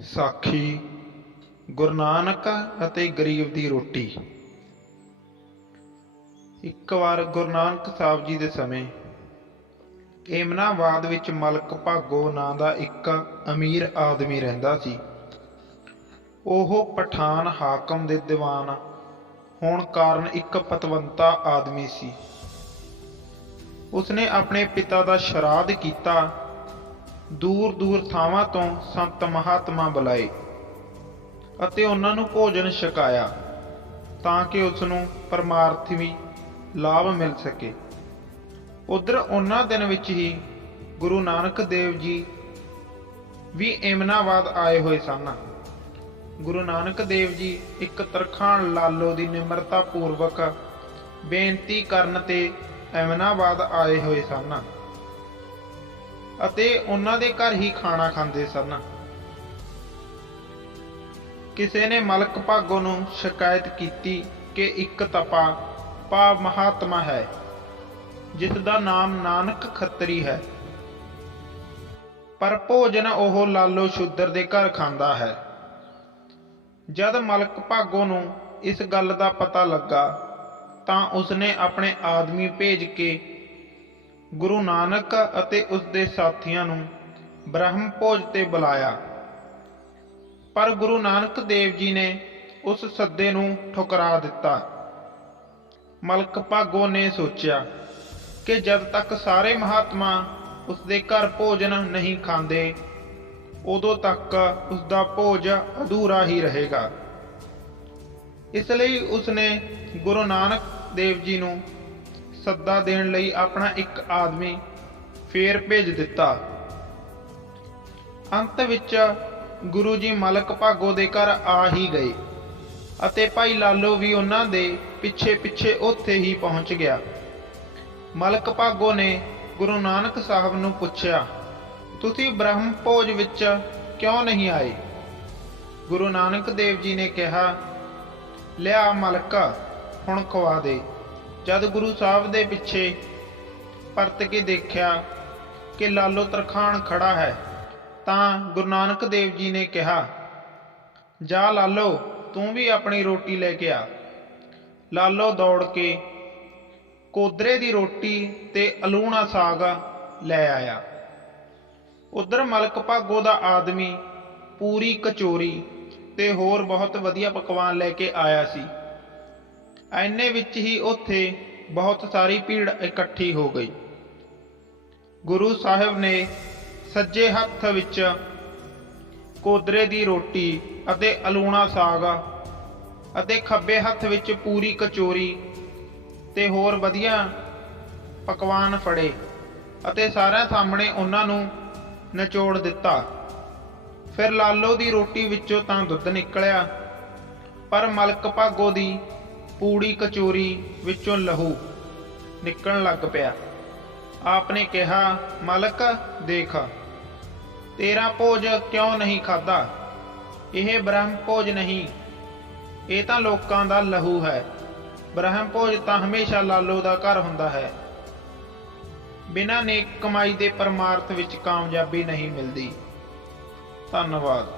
ਸਾਖੀ, ਗੁਰੂ ਨਾਨਕ ਅਤੇ ਗਰੀਬ ਦੀ ਰੋਟੀ। ਇੱਕ ਵਾਰ ਗੁਰੂ ਨਾਨਕ ਸਾਹਿਬ ਜੀ ਦੇ ਸਮੇਂ ਏਮਨਾਬਾਦ ਵਿੱਚ ਮਲਕ ਭਾਗੋ ਨਾਂ ਦਾ ਇੱਕ ਅਮੀਰ ਆਦਮੀ ਰਹਿੰਦਾ ਸੀ। ਉਹ ਪਠਾਨ ਹਾਕਮ ਦੇ ਦੀਵਾਨ ਹੋਣ ਕਾਰਨ ਇੱਕ ਪਤਵੰਤਾ ਆਦਮੀ ਸੀ। ਉਸਨੇ ਆਪਣੇ ਪਿਤਾ ਦਾ ਸ਼ਰਾਧ ਕੀਤਾ ਦੂਰ ਦੂਰ ਥਾਵਾਂ ਤੋਂ ਸੰਤ ਮਹਾਤਮਾ ਬੁਲਾਏ ਅਤੇ ਉਹਨਾਂ ਨੂੰ ਭੋਜਨ ਛਕਾਇਆ ਤਾਂ ਕਿ ਉਸ ਨੂੰ ਪਰਮਾਰਥੀ ਲਾਭ ਮਿਲ ਸਕੇ। ਉਧਰ ਉਹਨਾਂ ਦਿਨ ਵਿੱਚ ਹੀ ਗੁਰੂ ਨਾਨਕ ਦੇਵ ਜੀ ਵੀ ਏਮਨਾਬਾਦ ਆਏ ਹੋਏ ਸਨ। ਗੁਰੂ ਨਾਨਕ ਦੇਵ ਜੀ ਇੱਕ ਤਰਖਾਣ ਲਾਲੋ ਦੀ ਨਿਮਰਤਾ ਪੂਰਵਕ ਬੇਨਤੀ ਕਰਨ ਤੇ ਏਮਨਾਬਾਦ ਆਏ ਹੋਏ ਸਨ। ਅਤੇ ਉਹਨਾਂ ਦੇ ਘਰ ਹੀ ਖਾਣਾ ਖਾਂਦੇ ਸਨ। ਕਿਸੇ ਨੇ ਮਲਕ ਭਾਗੋ ਨੂੰ ਸ਼ਿਕਾਇਤ ਕੀਤੀ ਕਿ ਇੱਕ ਤਪਾ ਪਾ ਮਹਾਤਮਾ ਹੈ, ਜਿਸ ਦਾ ਨਾਮ ਨਾਨਕ ਖੱਤਰੀ ਹੈ। ਪਰ ਭੋਜਨ ਉਹ ਲਾਲੋ ਸ਼ੁੱਦਰ ਦੇ ਘਰ ਖਾਂਦਾ ਹੈ। ਜਦ ਮਲਕ ਭਾਗੋ ਨੂੰ ਇਸ ਗੱਲ ਦਾ ਪਤਾ ਲੱਗਾ, ਤਾਂ ਉਸਨੇ ਆਪਣੇ ਆਦਮੀ ਭੇਜ ਕੇ ਗੁਰੂ ਨਾਨਕ ਅਤੇ ਉਸ ਦੇ ਸਾਥੀਆਂ ਨੂੰ ਬ੍ਰਹਮ ਭੋਜ ਤੇ ਬੁਲਾਇਆ। ਪਰ ਗੁਰੂ ਨਾਨਕ ਦੇਵ ਜੀ ਨੇ ਉਸ ਸੱਦੇ ਨੂੰ ਠੁਕਰਾ ਦਿੱਤਾ। ਮਲਕ ਭਾਗੋ ਨੇ ਸੋਚਿਆ ਕਿ ਜਦ ਤੱਕ ਸਾਰੇ ਮਹਾਤਮਾ ਉਸ ਦੇ ਘਰ ਭੋਜਨ ਨਹੀਂ ਖਾਂਦੇ, ਉਦੋਂ ਤੱਕ ਉਸ ਦਾ ਭੋਜ ਅਧੂਰਾ ਹੀ ਰਹੇਗਾ। ਇਸ ਲਈ ਉਸਨੇ ਗੁਰੂ ਨਾਨਕ ਦੇਵ ਜੀ ਨੂੰ ਸੱਦਾ ਦੇਣ ਲਈ ਆਪਣਾ ਇੱਕ ਆਦਮੀ ਫੇਰ ਭੇਜ ਦਿੱਤਾ। ਅੰਤ ਵਿੱਚ ਗੁਰੂ ਜੀ ਮਲਕ ਭਾਗੋ ਦੇ ਘਰ ਆ ਹੀ ਗਏ ਅਤੇ ਭਾਈ ਲਾਲੋ ਵੀ ਉਹਨਾਂ ਦੇ ਪਿੱਛੇ ਪਿੱਛੇ ਉੱਥੇ ਹੀ ਪਹੁੰਚ ਗਿਆ। ਮਲਕ ਭਾਗੋ ਨੇ ਗੁਰੂ ਨਾਨਕ ਸਾਹਿਬ ਨੂੰ ਪੁੱਛਿਆ, ਤੁਸੀਂ ਬ੍ਰਹਮ ਭੋਜ ਵਿੱਚ ਕਿਉਂ ਨਹੀਂ ਆਏ? ਗੁਰੂ ਨਾਨਕ ਦੇਵ ਜੀ ਨੇ ਕਿਹਾ, ਲਿਆ ਮਲਕਾ, ਹੁਣ ਖਵਾ ਦੇ। ਜਦ ਗੁਰੂ ਸਾਹਿਬ ਦੇ ਪਿੱਛੇ ਪਰਤ ਕੇ ਦੇਖਿਆ ਕਿ ਲਾਲੋ ਤਰਖਾਣ ਖੜਾ ਹੈ, ਤਾਂ ਗੁਰੂ ਨਾਨਕ ਦੇਵ ਜੀ ਨੇ ਕਿਹਾ, ਜਾ ਲਾਲੋ, ਤੂੰ ਵੀ ਆਪਣੀ ਰੋਟੀ ਲੈ ਕੇ ਆ। ਲਾਲੋ ਦੌੜ ਕੇ ਕੋਦਰੇ ਦੀ ਰੋਟੀ ਤੇ ਅਲੂਣਾ ਸਾਗ ਲੈ ਆਇਆ। ਉਧਰ ਮਲਕ ਭਾਗੋ ਦਾ ਆਦਮੀ ਪੂਰੀ ਕਚੋਰੀ ਤੇ ਹੋਰ ਬਹੁਤ ਵਧੀਆ ਪਕਵਾਨ ਲੈ ਕੇ ਆਇਆ ਸੀ। ਐਨੇ ਵਿੱਚ ਹੀ ਉੱਥੇ ਬਹੁਤ ਸਾਰੀ ਭੀੜ ਇਕੱਠੀ ਹੋ ਗਈ। ਗੁਰੂ ਸਾਹਿਬ ਨੇ ਸੱਜੇ ਹੱਥ ਵਿੱਚ ਕੋਦਰੇ ਦੀ ਰੋਟੀ ਅਤੇ ਅਲੂਣਾ ਸਾਗ ਅਤੇ ਖੱਬੇ ਹੱਥ ਵਿੱਚ ਪੂਰੀ ਕਚੋਰੀ ਤੇ ਹੋਰ ਵਧੀਆ ਪਕਵਾਨ ਫੜੇ ਅਤੇ ਸਾਰਿਆਂ ਸਾਹਮਣੇ ਉਹਨਾਂ ਨੂੰ ਨਚੋੜ ਦਿੱਤਾ। ਫਿਰ ਲਾਲੋ ਦੀ ਰੋਟੀ ਵਿੱਚੋਂ ਤਾਂ ਦੁੱਧ ਨਿਕਲਿਆ, ਪਰ ਮਲਕ ਭਾਗੋ ਦੀ ਪੂੜੀ ਕਚੋਰੀ ਵਿੱਚੋਂ ਲਹੂ ਨਿਕਲਣ ਲੱਗ ਪਿਆ। ਆਪਨੇ ਕਿਹਾ, ਮਲਕ, ਦੇਖ, ਤੇਰਾ ਭੋਜ ਕਿਉਂ ਨਹੀਂ ਖਾਦਾ ਇਹ ਬ੍ਰਹਮ ਭੋਜ ਨਹੀਂ। ਇਹ ਤਾਂ ਲੋਕਾਂ ਦਾ ਲਹੂ ਹੈ। ਬ੍ਰਹਮ ਭੋਜ ਤਾਂ ਹਮੇਸ਼ਾ ਲਾਲੋ ਦਾ ਘਰ ਹੁੰਦਾ ਹੈ। ਬਿਨਾਂ ਨੇਕ ਕਮਾਈ ਦੇ ਪਰਮਾਰਥ ਵਿੱਚ ਕਾਮਯਾਬੀ ਨਹੀਂ ਮਿਲਦੀ। ਧੰਨਵਾਦ।